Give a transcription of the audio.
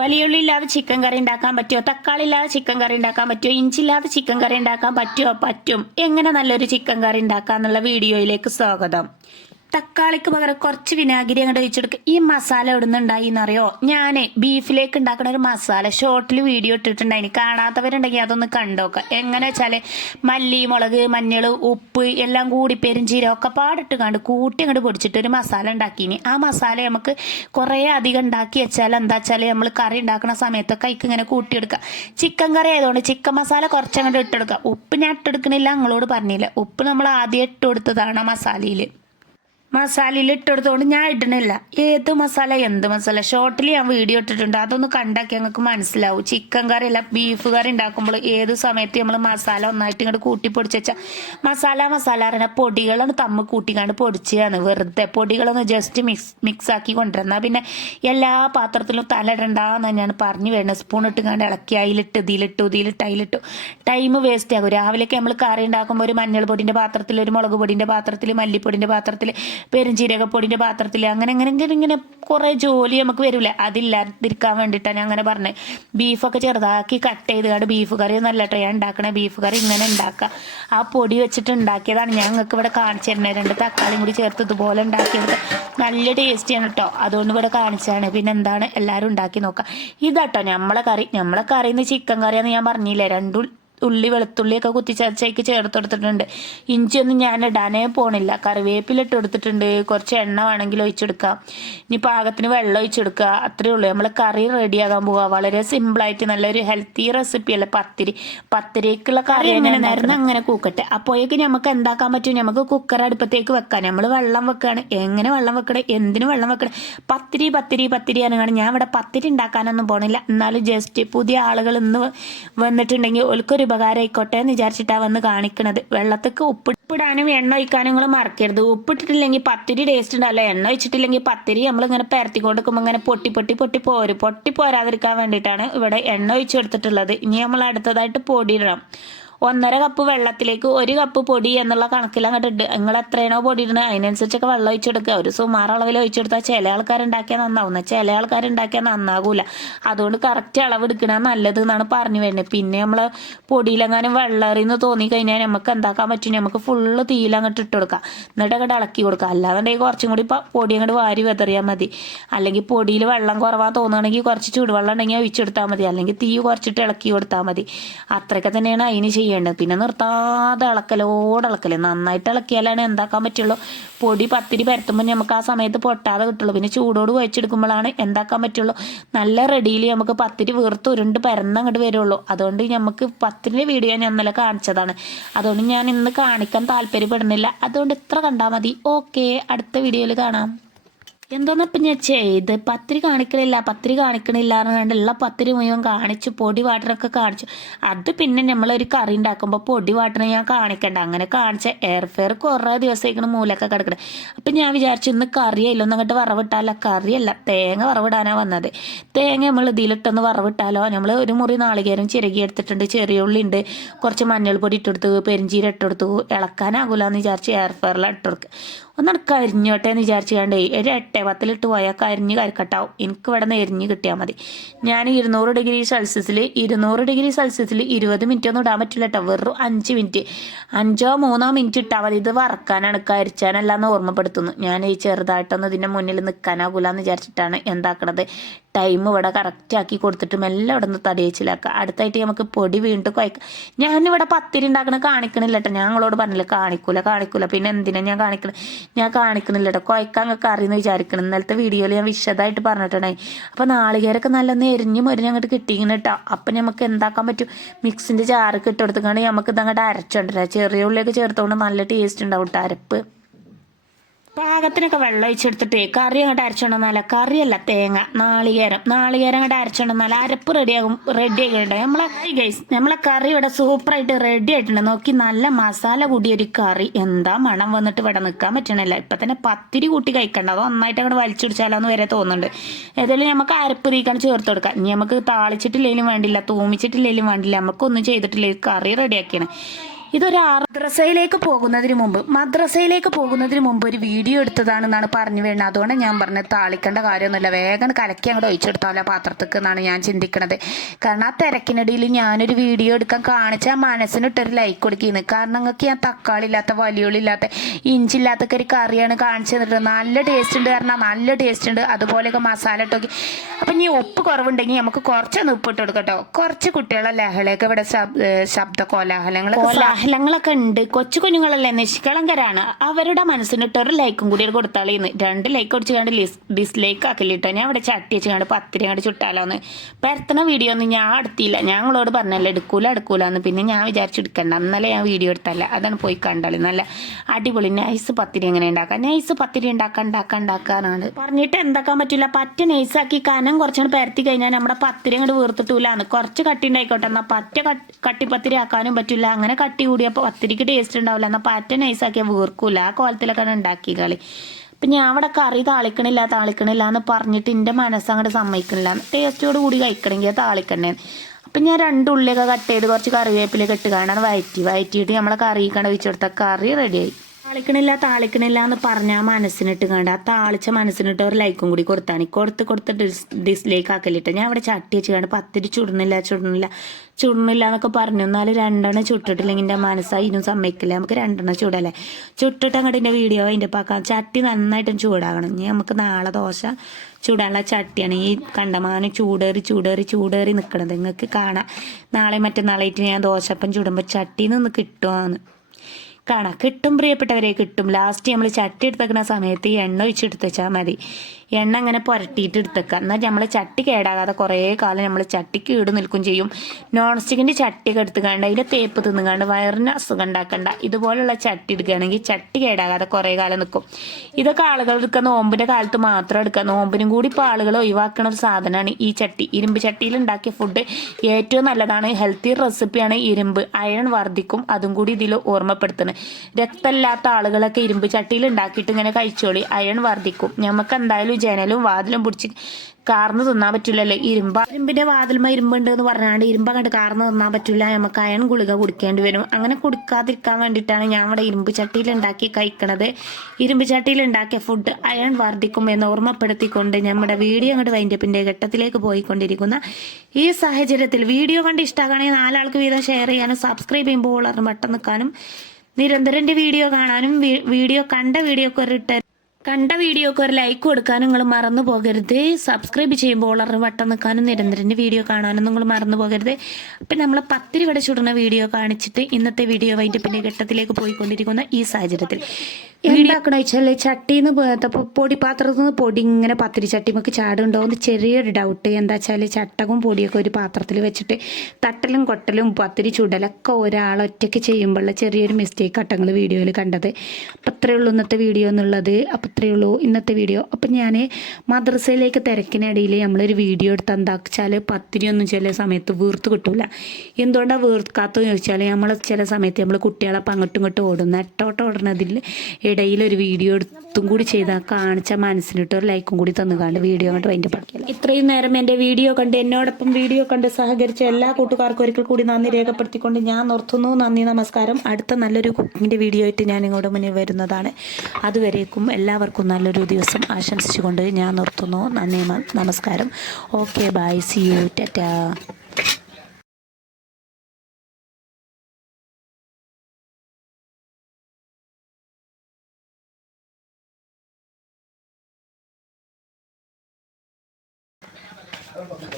വലിയുള്ളി ഇല്ലാതെ ചിക്കൻ കറി ഉണ്ടാക്കാൻ പറ്റുമോ? തക്കാളി ഇല്ലാതെ ചിക്കൻ കറി ഉണ്ടാക്കാൻ പറ്റുമോ? ഇഞ്ചി ഇല്ലാതെ ചിക്കൻ കറി ഉണ്ടാക്കാൻ പറ്റുമോ? പറ്റും. എങ്ങനെ നല്ലൊരു ചിക്കൻ കറി ഉണ്ടാക്കാന്നുള്ള വീഡിയോയിലേക്ക് സ്വാഗതം. തക്കാളിക്ക് പകരം കുറച്ച് വിനാഗിരി അങ്ങോട്ട് ഒഴിച്ചെടുക്കുക ഈ മസാല എവിടെ നിന്നുണ്ടായി എന്നറിയോ ഞാൻ ബീഫിലേക്ക് ഉണ്ടാക്കുന്ന ഒരു മസാല ഷോർട്ടിൽ വീഡിയോ ഇട്ടിട്ടുണ്ടായിന്. കാണാത്തവരുണ്ടെങ്കിൽ അതൊന്ന് കണ്ടോക്കുക എങ്ങനെ വെച്ചാൽ മല്ലി മുളക് മഞ്ഞൾ ഉപ്പ് എല്ലാം കൂടി പെരിഞ്ചീരം ഒക്കെ പാടിട്ട് കണ്ട് കൂട്ടി അങ്ങോട്ട് പൊടിച്ചിട്ട് ഒരു മസാല ഉണ്ടാക്കിനി. ആ മസാല നമുക്ക് കുറേ അധികം ഉണ്ടാക്കി വെച്ചാൽ എന്താ വെച്ചാൽ നമ്മൾ കറി ഉണ്ടാക്കുന്ന സമയത്തൊക്കെ അതിക്ക് ഇങ്ങനെ കൂട്ടിയെടുക്കുക ചിക്കൻ കറി ആയതുകൊണ്ട് ചിക്കൻ മസാല കുറച്ചങ്ങോട്ട് ഇട്ടെടുക്കുക ഉപ്പ് ഞാൻ ഇട്ടെടുക്കണില്ല നിങ്ങളോട് പറഞ്ഞില്ല. ഉപ്പ് നമ്മൾ ആദ്യം ഇട്ട് കൊടുത്തതാണ് ആ മസാലയിൽ മസാലയിൽ ഇട്ടെടുത്തോണ്ട് ഞാൻ ഇടണില്ല. ഏത് മസാല എന്ത് മസാല? ഷോർട്ടിൽ ഞാൻ വീഡിയോ ഇട്ടിട്ടുണ്ട്. അതൊന്ന് കണ്ടാക്കി ഞങ്ങൾക്ക് മനസ്സിലാവും. ചിക്കൻ കറി അല്ല ബീഫ് കറി ഉണ്ടാക്കുമ്പോൾ ഏത് സമയത്ത് നമ്മൾ മസാല ഒന്നായിട്ട് ഇങ്ങോട്ട് കൂട്ടി പൊടിച്ച് വെച്ചാൽ മസാല മസാല അറിയണ പൊടികളാണ് തമ്മ് കൂട്ടിക്കാണ്ട് പൊടിച്ചതാണ്. വെറുതെ പൊടികളൊന്ന് ജസ്റ്റ് മിക്സ് മിക്സ് ആക്കി കൊണ്ടുവരുന്നത്. പിന്നെ എല്ലാ പാത്രത്തിലും തലയിടണ്ടെന്ന് ഞാൻ പറഞ്ഞു വരുന്നത് സ്പൂൺ ഇട്ടുകൊണ്ട് ഇളക്കി അതിലിട്ട് ഇതിലിട്ടു ഇതിലിട്ട് അതിലിട്ടു. ടൈം വേസ്റ്റ് ആകും. രാവിലെയൊക്കെ നമ്മൾ കറി ഉണ്ടാക്കുമ്പോൾ ഒരു മഞ്ഞൾ പൊടിന്റെ പാത്രത്തിൽ ഒരു മുളക് പൊടിന്റെ പാത്രത്തിൽ മല്ലിപ്പൊടിന്റെ പാത്രത്തിൽ പെരുംജീരകപ്പൊടിന്റെ പാത്രത്തിൽ അങ്ങനെ അങ്ങനെ ഇങ്ങനെ കുറേ ജോലി നമുക്ക് വരില്ല അതില്ലാതിരിക്കാൻ വേണ്ടിയിട്ടാണ് ഞാൻ അങ്ങനെ പറഞ്ഞത് ബീഫൊക്കെ ചെറുതാക്കി കട്ട് ചെയ്ത് കണ്ട് ബീഫ് കറി നല്ല കേട്ടോ ഉണ്ടാക്കണേ ബീഫ് കറി ഇങ്ങനെ ഉണ്ടാക്കുക ആ പൊടി വെച്ചിട്ട് ഉണ്ടാക്കിയതാണ്. ഞാൻ നിങ്ങൾക്ക് ഇവിടെ കാണിച്ചു തരുന്നത് രണ്ട് തക്കാളിയും കൂടി ചേർത്ത് ഇതുപോലെ ഉണ്ടാക്കിയെടുത്ത് നല്ല ടേസ്റ്റിയാണ് കേട്ടോ അതുകൊണ്ട് ഇവിടെ കാണിച്ചാണ് പിന്നെ എന്താണ്? എല്ലാവരും ഉണ്ടാക്കി നോക്കാം. ഇതാട്ടോ നമ്മളെ കറി. നമ്മളെ കറിന്ന് ചിക്കൻ കറിയാന്ന് ഞാൻ പറഞ്ഞില്ലേ? രണ്ടു ഉള്ളി വെളുത്തുള്ളിയൊക്കെ കുത്തിച്ചതച്ചേക്ക് ചേർത്ത് കൊടുത്തിട്ടുണ്ട്. ഇഞ്ചിയൊന്നും ഞാൻ ഇടാനേ പോണില്ല. കറിവേപ്പില ഇട്ട് കൊടുത്തിട്ടുണ്ട്. കുറച്ച് എണ്ണ വേണമെങ്കിൽ ഒഴിച്ചെടുക്കാം. ഇനി പാകത്തിന് വെള്ളം ഒഴിച്ചെടുക്കുക. അത്രേ ഉള്ളൂ. നമ്മൾ കറി റെഡിയാകാൻ പോവുക വളരെ സിമ്പിളായിട്ട് നല്ലൊരു ഹെൽത്തി റെസിപ്പി അല്ലേ? പത്തിരി. പത്തിരിക്കുള്ള കറി എങ്ങനെ നേരം അങ്ങനെ കൂക്കട്ടെ. അപ്പോഴേക്ക് നമുക്ക് എന്താക്കാൻ പറ്റും? നമുക്ക് കുക്കർ അടുപ്പത്തേക്ക് വെക്കാം. നമ്മൾ വെള്ളം വെക്കുകയാണ് എങ്ങനെ വെള്ളം വെക്കണം? എന്തിനു വെള്ളം വെക്കണം? പത്തിരി പത്തിരി പത്തിരി ആണ് ഞാൻ ഇവിടെ പത്തിരി ഉണ്ടാക്കാനൊന്നും പോണില്ല. എന്നാലും ജസ്റ്റ് പുതിയ ആളുകൾ ഇന്ന് വന്നിട്ടുണ്ടെങ്കിൽ ഓൽക്കൊരു ഉപകാരം ആയിക്കോട്ടെ എന്ന് വിചാരിച്ചിട്ടാണ് വന്ന് കാണിക്കണത്. വെള്ളത്തേക്ക് ഉപ്പിടാനും എണ്ണ ഒഴിക്കാനും നിങ്ങൾ മറക്കരുത്. ഉപ്പിട്ടിട്ടില്ലെങ്കിൽ പത്തിരി ടേസ്റ്റ് ഉണ്ടാവില്ല. എണ്ണ ഒഴിച്ചിട്ടില്ലെങ്കിൽ പത്തിരി നമ്മൾ ഇങ്ങനെ പരത്തിക്കൊണ്ട് നിൽക്കുമ്പോൾ ഇങ്ങനെ പൊട്ടി പൊട്ടി പൊട്ടി പോരും. പൊട്ടി പോരാതിരിക്കാൻ വേണ്ടിയിട്ടാണ് ഇവിടെ എണ്ണ ഒഴിച്ചു കൊടുത്തിട്ടുള്ളത് ഇനി നമ്മൾ അടുത്തതായിട്ട് പൊടിയിടണം ഒന്നര കപ്പ് വെള്ളത്തിലേക്ക് ഒരു കപ്പ് പൊടി എന്നുള്ള കണക്കിൽ അങ്ങോട്ട് നിങ്ങൾ എത്രയാണോ പൊടി ഇടുന്നത് അതിനനുസരിച്ചൊക്കെ വെള്ളം ഒഴിച്ചെടുക്കുക. ഒരു സുമാർ അളവിൽ ഒഴിച്ചെടുത്താൽ ചില ആൾക്കാരുണ്ടാക്കിയാൽ നന്നാവുന്ന ചില ആൾക്കാരുണ്ടാക്കിയാൽ നന്നാകൂല അതുകൊണ്ട് കറക്റ്റ് അളവ് എടുക്കണ നല്ലത് എന്നാണ് പറഞ്ഞു വരുന്നത് പിന്നെ നമ്മൾ പൊടിയിലെങ്ങാനും വെള്ളറിന്ന് തോന്നിക്കഴിഞ്ഞാൽ നമുക്ക് എന്താക്കാൻ പറ്റും? നമുക്ക് ഫുള്ള് തീയിൽ അങ്ങോട്ട് ഇട്ട് കൊടുക്കാം. എന്നിട്ട് അങ്ങോട്ട് ഇളക്കി കൊടുക്കുക അല്ലാന്നുണ്ടെങ്കിൽ കുറച്ചും കൂടി പൊടി അങ്ങോട്ട് വാരി വെതറിയാൽ മതി. അല്ലെങ്കിൽ പൊടിയിൽ വെള്ളം കുറവാൻ തോന്നുകയാണെങ്കിൽ കുറച്ച് ചൂടുവെള്ളം ഉണ്ടെങ്കിൽ ഒഴിച്ചെടുത്താൽ മതി. അല്ലെങ്കിൽ തീ കുറച്ചിട്ട് ഇളക്കി കൊടുത്താൽ മതി. അത്രയൊക്കെ തന്നെയാണ് അതിന് ചെയ്യേണ്ടത് പിന്നെ നിർത്താതെ ഇളക്കലോട് ഇളക്കൽ നന്നായിട്ട് ഇളക്കിയാലാണ് എന്താക്കാൻ പറ്റുള്ളൂ. പൊടി പത്തിരി പരത്തുമ്പോൾ നമുക്ക് ആ സമയത്ത് പൊട്ടാതെ കിട്ടുള്ളൂ. പിന്നെ ചൂടോട് കുഴച്ചെടുക്കുമ്പോഴാണ് എന്താക്കാൻ പറ്റുള്ളൂ. നല്ല റെഡിയിൽ നമുക്ക് പത്തിരി വീർത്ത് ഉരുണ്ട് പരന്ന് അങ്ങോട്ട് വരുള്ളൂ. അതുകൊണ്ട് നമുക്ക് പത്തിരിന്റെ വീഡിയോ ഞാൻ ഇന്നലെ കാണിച്ചതാണ്. അതുകൊണ്ട് ഞാൻ ഇന്ന് കാണിക്കാൻ താല്പര്യപ്പെടുന്നില്ല. അതുകൊണ്ട് ഇത്ര കണ്ടാൽ മതി. ഓക്കെ. അടുത്ത വീഡിയോയിൽ കാണാം. എന്തോന്നപ്പം ഞാൻ ചെയ്ത് പത്തിരി കാണിക്കണില്ല പത്തിരി കാണിക്കണില്ല എന്ന് കണ്ടുള്ള പത്തിരി മുഴുവൻ കാണിച്ചു പൊടി വാട്ടറൊക്കെ കാണിച്ചു. അത് പിന്നെ നമ്മളൊരു കറി ഉണ്ടാക്കുമ്പോൾ പൊടി വാട്ടർ ഞാൻ കാണിക്കണ്ട. അങ്ങനെ കാണിച്ച എയർ ഫെയർ കുറേ ദിവസമായിരിക്കണം മൂലൊക്കെ കിടക്കണം. അപ്പം ഞാൻ വിചാരിച്ചു ഇന്ന് കറിയല്ലോ ഒന്ന് അങ്ങോട്ട് വറവിട്ടാലോ? കറിയല്ല തേങ്ങ വറവിടാനാണ് വന്നത്. തേങ്ങ നമ്മൾ ഇതിലിട്ടൊന്ന് വറവിട്ടാലോ? നമ്മൾ ഒരു മുറി നാളികേരം ചിരകി എടുത്തിട്ടുണ്ട് ചെറിയ ഉള്ളി ഉണ്ട് കുറച്ച് മഞ്ഞൾപ്പൊടി ഇട്ടെടുത്തു പെരിഞ്ചീര ഇട്ടെടുത്തു ഇളക്കാനാകൂലെന്ന് വിചാരിച്ച് എയർ ഫെയറിൽ ഇട്ടെടുക്കുക ഒന്നാണ് കരിഞ്ഞോട്ടെ എന്ന് വിചാരിച്ച് കണ്ടേ ഒരു എട്ടേ പത്തിലിട്ട് പോയാൽ കരിഞ്ഞ് കരിക്കട്ടാവും. എനിക്ക് ഇവിടെ നിന്ന് എരിഞ്ഞ് കിട്ടിയാൽ മതി. ഞാൻ ഇരുന്നൂറ് ഡിഗ്രി സെൽഷ്യസിൽ ഇരുന്നൂറ് ഡിഗ്രി സെൽഷ്യസിൽ ഇരുപത് മിനിറ്റ് ഒന്നും ഇടാൻ പറ്റില്ല കേട്ടോ വെറും അഞ്ച് മിനിറ്റ്. അഞ്ചോ മൂന്നോ മിനിറ്റ് ഇട്ടാൽ മതി. ഇത് വറക്കാനാണ് കരിച്ചാനല്ല എന്ന് ഓർമ്മപ്പെടുത്തുന്നു. ഞാൻ ഈ ചെറുതായിട്ടൊന്നും ഇതിന്റെ മുന്നിൽ നിൽക്കാനാകൂല എന്ന് വിചാരിച്ചിട്ടാണ് എന്താക്കണത്. ടൈം ഇവിടെ കറക്റ്റ് ആക്കി കൊടുത്തിട്ട് മെല്ലെ ഇവിടെ നിന്ന് തടിയച്ചിലാക്കുക. അടുത്തായിട്ട് നമുക്ക് പൊടി വീണ്ടും കുഴക്കുക ഞാനിവിടെ പത്തിരി ഉണ്ടാക്കണ കാണിക്കണില്ല കേട്ടോ ഞാൻ നിങ്ങളോട് പറഞ്ഞില്ല കാണിക്കൂല കാണിക്കൂല. പിന്നെ എന്തിനാ ഞാൻ കാണിക്കണം ഞാൻ കാണിക്കണില്ല കേട്ടോ കുഴക്കാൻ ഒക്കെ അറിയുന്ന വിചാരിക്കണം. ഇന്നലത്തെ വീഡിയോയിൽ ഞാൻ വിശദമായിട്ട് പറഞ്ഞിട്ടുണ്ടായി. അപ്പോൾ നാളികേരൊക്കെ നല്ലൊന്ന് എരിഞ്ഞ് മരിഞ്ഞ് അങ്ങോട്ട് കിട്ടിയിങ്ങനെ കേട്ടോ അപ്പം നമുക്ക് എന്താക്കാൻ പറ്റും? മിക്സിന്റെ ചാറ് കിട്ടെടുത്തുകൊണ്ട് നമുക്ക് ഇതങ്ങോട്ട് അരച്ചുകൊണ്ടിരാം ചെറിയ ഉള്ളിയൊക്കെ ചേർത്തുകൊണ്ട് നല്ല ടേസ്റ്റ് ഉണ്ടാവും കേട്ടോ അരപ്പ്. പാകത്തിനൊക്കെ വെള്ളം ഒഴിച്ചെടുത്തിട്ട് കറി അങ്ങോട്ട് അരച്ചോണ്ടെന്നല്ല കറിയല്ല തേങ്ങ നാളികേരം നാളികേരം അങ്ങോട്ട് അരച്ചോണ്ടെന്നാൽ അരപ്പ് റെഡിയാകും റെഡി ആക്കിയിട്ടുണ്ട് നമ്മളെ ഗൈസ് നമ്മളെ കറി ഇവിടെ സൂപ്പറായിട്ട് റെഡി ആയിട്ടുണ്ട്. നോക്കി നല്ല മസാല കൂടിയ ഒരു കറി. എന്താ മണം വന്നിട്ട് ഇവിടെ നിൽക്കാൻ പറ്റണില്ല. ഇപ്പൊ തന്നെ പത്തിരി കൂട്ടി കഴിക്കണ്ട. അത് നന്നായിട്ട് അങ്ങോട്ട് വലിച്ചൊടിച്ചാലോന്ന് വരെ തോന്നുന്നുണ്ട്. ഏതായാലും നമുക്ക് അരപ്പ് തീക്കാൻ ചേർത്ത് കൊടുക്കാം. ഇനി നമുക്ക് താളിച്ചിട്ടില്ലെങ്കിലും വേണ്ടില്ല തൂമിച്ചിട്ടില്ലെങ്കിലും വേണ്ടില്ല നമുക്കൊന്നും ചെയ്തിട്ടില്ലെങ്കിൽ കറി റെഡിയാക്കിയാണ് ഇതൊരു മദ്രസയിലേക്ക് പോകുന്നതിന് മുമ്പ് മദ്രസയിലേക്ക് പോകുന്നതിന് മുമ്പ് ഒരു വീഡിയോ എടുത്തതാണെന്നാണ് പറഞ്ഞു വീണത് അതുകൊണ്ട് ഞാൻ പറഞ്ഞത് താളിക്കേണ്ട കാര്യമൊന്നുമില്ല. വേഗം കലക്കി അങ്ങോട്ട് ഒഴിച്ചെടുത്താലോ പാത്രത്തേക്ക് എന്നാണ് ഞാൻ ചിന്തിക്കണത്. കാരണം ആ തിരക്കിനിടയിൽ ഞാനൊരു വീഡിയോ എടുക്കാൻ കാണിച്ചാൽ മനസ്സിനിട്ടൊരു ലൈക്ക് കൊടുക്കുന്നു. കാരണം നിങ്ങൾക്ക് ഞാൻ തക്കാളി ഇല്ലാത്ത വലിയുള്ളി ഇല്ലാത്ത ഒരു കറിയാണ് കാണിച്ചു തന്നിട്ട് നല്ല ടേസ്റ്റ് ഉണ്ട് കാരണം നല്ല ടേസ്റ്റ് ഉണ്ട്. അതുപോലെയൊക്കെ മസാല ഇട്ടോക്കി അപ്പം ഇനി ഉപ്പ് കുറവുണ്ടെങ്കിൽ നമുക്ക് കുറച്ചൊന്ന് ഉപ്പ് ഇട്ട് കൊടുക്കട്ടോ കുറച്ച് കുട്ടികളെ ലഹളയൊക്കെ ഇവിടെ ശബ്ദ കോലാഹലങ്ങൾ കോലാഹലങ്ങളൊക്കെ ഉണ്ട്. കൊച്ചു കുഞ്ഞുങ്ങളല്ലേ? നിഷ്കളങ്കരാണ്. അവരുടെ മനസ്സിനിട്ട് ഒരു ലൈക്കും കൂടി കൊടുത്താളിന്ന് രണ്ട് ലൈക്ക് അടിച്ച് കണ്ട് ഡിസ്ലൈക്ക് ആക്കില്ലിട്ടോ ഞാൻ അവിടെ ചട്ടി വെച്ച് കണ്ട് പത്തിരി കണ്ട് ചുട്ടാലോന്ന്. പെർത്തണ വീഡിയോ ഒന്നും ഞാൻ എടുത്തില്ല. ഞങ്ങളോട് പറഞ്ഞല്ലേ എടുക്കൂല എടുക്കൂലെന്ന്. പിന്നെ ഞാൻ വിചാരിച്ചു എടുക്കണ്ട. ഇന്നലെ ഞാൻ വീഡിയോ എടുത്തല്ല. അതാണ് പോയി കണ്ടാളി. നല്ല അടിപൊളി നൈസ് പത്തിരി എങ്ങനെ ഉണ്ടാക്കാം? നൈസ് പത്തിരി ഉണ്ടാക്കാൻ ഉണ്ടാക്കാൻ ഉണ്ടാക്കാനാണ്. പറഞ്ഞിട്ട് എന്താക്കാൻ പറ്റില്ല പറ്റ നൈസാക്കി കനം കുറച്ചാണ് പരത്തി കഴിഞ്ഞാൽ നമ്മുടെ പത്തിരി അങ്ങോട്ട് വീർത്തിട്ടൂലാന്ന്. കുറച്ച് കട്ടി ഉണ്ടായിക്കോട്ടെ. എന്നാൽ പറ്റ കട്ട്- കട്ടിപ്പത്തിരി ആക്കാനും പറ്റില്ല അങ്ങനെ കട്ടി കൂടിയപ്പോൾ പത്തിരിക്ക് ടേസ്റ്റ് ഉണ്ടാവില്ല. എന്നാൽ പറ്റ നൈസാക്കിയാൽ വീർക്കൂല. ആ കോലത്തിലൊക്കെയാണ് ഉണ്ടാക്കി കളി. അപ്പം ഞാൻ അവിടെ കറി താളിക്കണില്ല താളിക്കണില്ല എന്ന് പറഞ്ഞിട്ട് എന്റെ മനസ്സങ്ങോട്ട് സമ്മതിക്കണില്ല. ടേസ്റ്റോട് കൂടി കഴിക്കണമെങ്കിൽ താളിക്കണേ അപ്പം ഞാൻ രണ്ട് ഉള്ളിയൊക്കെ കട്ട് ചെയ്ത് കുറച്ച് കറിവേപ്പിലൊക്കെ ഇട്ട് കാണാൻ വയറ്റി വയറ്റിയിട്ട് നമ്മളെ കറി കണ്ട വെച്ചെടുത്ത കറി റെഡിയായി താളിക്കണില്ല താളിക്കണില്ല എന്ന് പറഞ്ഞാൽ മനസ്സിനിട്ട് കണ്ട ആ താളിച്ച മനസ്സിനിട്ട് ഒരു ലൈക്കും കൂടി കൊടുത്താണ് കൊടുത്ത് കൊടുത്ത് ഡിസ് ഡിസ്ലൈക്ക് ആക്കലിട്ട് ഞാൻ അവിടെ ചട്ടി വെച്ച് കണ്ട് പത്തിരി ചുടുന്നില്ല ചുടുന്നില്ല ചുടുന്നില്ല എന്നൊക്കെ പറഞ്ഞു. എന്നാലും രണ്ടെണ്ണം ചുട്ടിട്ടില്ലെങ്കിൽ എന്റെ മനസ്സായിരുന്നു സമ്മതിക്കില്ല. നമുക്ക് രണ്ടെണ്ണം ചൂടല്ലേ? ചുട്ടിട്ട് അങ്ങോട്ട് എന്റെ വീഡിയോ അതിന്റെ പാക്കാം ചട്ടി നന്നായിട്ടും ചൂടാകണം. ഇനി നമുക്ക് നാളെ ദോശ ചൂടാനുള്ള ചട്ടിയാണ് ഈ കണ്ടമാനം ചൂടേറി ചൂടേറി ചൂടേറി നിൽക്കണത് നിങ്ങൾക്ക് കാണാം. നാളെ മറ്റന്നാളായിട്ട് ഞാൻ ദോശപ്പം ചുടുമ്പോൾ ചട്ടിയിൽ നിന്ന് കിട്ടുവാന്ന്. കാണാം കിട്ടും പ്രിയപ്പെട്ടവരെ കിട്ടും. ലാസ്റ്റ് നമ്മൾ ചട്ടി എടുത്തേക്കുന്ന സമയത്ത് എണ്ണ ഒഴിച്ചെടുത്ത് വെച്ചാൽ മതി. എണ്ണ അങ്ങനെ പുരട്ടിയിട്ട് എടുത്തേക്കുക എന്നാൽ നമ്മൾ ചട്ടി കേടാകാതെ കുറേ കാലം നമ്മൾ ചട്ടി കേട് നിൽക്കും ചെയ്യും. നോൺ സ്റ്റിക്കിന്റെ ചട്ടിയൊക്കെ എടുത്തുകൊണ്ട് അതിന്റെ തേപ്പ് തിന്നുകൊണ്ട് വയറിന് അസുഖം ഉണ്ടാക്കണ്ട. ഇതുപോലുള്ള ചട്ടി എടുക്കുകയാണെങ്കിൽ ചട്ടി കേടാകാതെ കുറേ കാലം നിൽക്കും ഇതൊക്കെ ആളുകൾ എടുക്കുക നോമ്പിന്റെ കാലത്ത് മാത്രം എടുക്കുക. നോമ്പിനും കൂടി ഇപ്പോൾ ആളുകൾ ഒഴിവാക്കുന്ന ഒരു സാധനമാണ് ഈ ചട്ടി. ഇരുമ്പ് ചട്ടിയിൽ ഉണ്ടാക്കിയ ഫുഡ് ഏറ്റവും നല്ലതാണ്. ഹെൽത്തി റെസിപ്പിയാണ് ഇരുമ്പ്. അയൺ വർദ്ധിക്കും. അതും കൂടി ഇതിൽ ഓർമ്മപ്പെടുത്തുന്നത് രക്തമില്ലാത്ത ആളുകളൊക്കെ ഇരുമ്പ് ചട്ടിയിൽ ഉണ്ടാക്കിയിട്ട് ഇങ്ങനെ കഴിച്ചോളി. അയൺ വർദ്ധിക്കും. നമുക്ക് എന്തായാലും ജനലും വാതിലും പിടിച്ച് കാർന്ന് തിന്നാൻ പറ്റില്ലല്ലോ. ഇരുമ്പ ഇരുമ്പിന്റെ വാതിൽമ ഇരുമ്പുണ്ട് എന്ന് പറഞ്ഞാണ്ട് ഇരുമ്പ് അങ്ങോട്ട് കാർന്ന് തിന്നാൻ പറ്റില്ല. നമുക്ക് അയൺ ഗുളിക കുടിക്കേണ്ടി വരും. അങ്ങനെ കുടിക്കാതിരിക്കാൻ വേണ്ടിയിട്ടാണ് ഞാൻ ഇവിടെ ഇരുമ്പ് ചട്ടിയിൽ ഉണ്ടാക്കി കഴിക്കണത്. ഇരുമ്പ് ചട്ടിയിൽ ഉണ്ടാക്കിയ ഫുഡ് അയൺ വർദ്ധിക്കും എന്ന് ഓർമ്മപ്പെടുത്തിക്കൊണ്ട് നമ്മുടെ വീഡിയോ അങ്ങോട്ട് വൈൻഡപ്പിന്റെ ഘട്ടത്തിലേക്ക് പോയിക്കൊണ്ടിരിക്കുന്ന ഈ സാഹചര്യത്തിൽ വീഡിയോ കണ്ട് ഇഷ്ടമാണെങ്കിൽ നാലാൾക്ക് വീതം ഷെയർ ചെയ്യാനും സബ്സ്ക്രൈബ് ചെയ്യുമ്പോൾ വളർന്ന് പെട്ടെന്ന് നിൽക്കാനും നിരന്തരം എന്റെ വീഡിയോ കാണാനും വീഡിയോ കണ്ട വീഡിയോക്ക് ഒരു ഇട്ട കണ്ട വീഡിയോക്ക് ഒരു ലൈക്ക് കൊടുക്കാനും നിങ്ങൾ മറന്നു പോകരുത്. സബ്സ്ക്രൈബ് ചെയ്യുമ്പോൾ വളരെ വട്ടം നിൽക്കാനും നിരന്തരന്റെ വീഡിയോ കാണാനും നിങ്ങൾ മറന്നു പോകരുത്. അപ്പം നമ്മൾ പത്തിരി വട ചുടുന്ന വീഡിയോ കാണിച്ചിട്ട് ഇന്നത്തെ വീഡിയോ വൈകിട്ട് പിന്നെ ഘട്ടത്തിലേക്ക് പോയിക്കൊണ്ടിരിക്കുന്ന ഈ സാഹചര്യത്തിൽ. എന്താക്കണ വെച്ചാൽ ചട്ടിന്ന് പോയപ്പോൾ പൊടി പാത്രത്തിൽ നിന്ന് പൊടി ഇങ്ങനെ പത്തിരി ചട്ടിമൊക്കെ ചാടുണ്ടോ എന്ന് ചെറിയൊരു ഡൗട്ട് എന്താ വെച്ചാൽ ചട്ടകും പൊടിയൊക്കെ ഒരു പാത്രത്തിൽ വെച്ചിട്ട് തട്ടലും കൊട്ടലും പത്തിരി ചുടലൊക്കെ ഒരാൾ ഒറ്റയ്ക്ക് ചെയ്യുമ്പോഴുള്ള ചെറിയൊരു മിസ്റ്റേക്ക് ആട്ടങ്ങൾ വീഡിയോയിൽ കണ്ടത്. അപ്പം അത്രയേ ഉള്ളൂ ഇന്നത്തെ വീഡിയോ എന്നുള്ളത്. അപ്പം അത്രയേ ഉള്ളൂ ഇന്നത്തെ വീഡിയോ. അപ്പം ഞാൻ മദ്രസയിലേക്ക് തിരക്കിനിടയിൽ നമ്മളൊരു വീഡിയോ എടുത്ത് എന്താ വെച്ചാൽ പത്തിരിയൊന്നും ചില സമയത്ത് വീർത്ത് കിട്ടൂല. എന്തുകൊണ്ടാണ് വീർക്കാത്തതെന്ന് ചോദിച്ചാൽ നമ്മൾ ചില സമയത്ത് നമ്മൾ കുട്ടികളപ്പം അങ്ങോട്ടും ഇങ്ങോട്ടും ഓടും. എട്ടോട്ടം ഓടുന്നതിൽ ഇടയിൽ ഒരു വീഡിയോ എടുത്തും കൂടി ചെയ്താൽ കാണിച്ച മനസ്സിനിട്ട് ഒരു ലൈക്കും കൂടി തന്നുകാണ്ട് വീഡിയോ അങ്ങോട്ട് അതിന്റെ പഠിക്കില്ല ഇത്രയും നേരം എന്റെ വീഡിയോ കണ്ട് എന്നോടൊപ്പം വീഡിയോ കണ്ട് സഹകരിച്ച എല്ലാ കൂട്ടുകാർക്കും ഒരിക്കൽ കൂടി നന്ദി രേഖപ്പെടുത്തിക്കൊണ്ട് ഞാൻ നിർത്തുന്നു. നന്ദി നമസ്കാരം. അടുത്ത നല്ലൊരു കുക്കിങ്ങിന്റെ വീഡിയോ ആയിട്ട് ഞാൻ ഇങ്ങോട്ട് മുന്നിൽ വരുന്നതാണ്. അതുവരേക്കും എല്ലാവർക്കും നല്ലൊരു ദിവസം ആശംസിച്ചുകൊണ്ട് ഞാൻ നിർത്തുന്നു. നന്ദി നമസ്കാരം. Okay bye see you tata Gracias.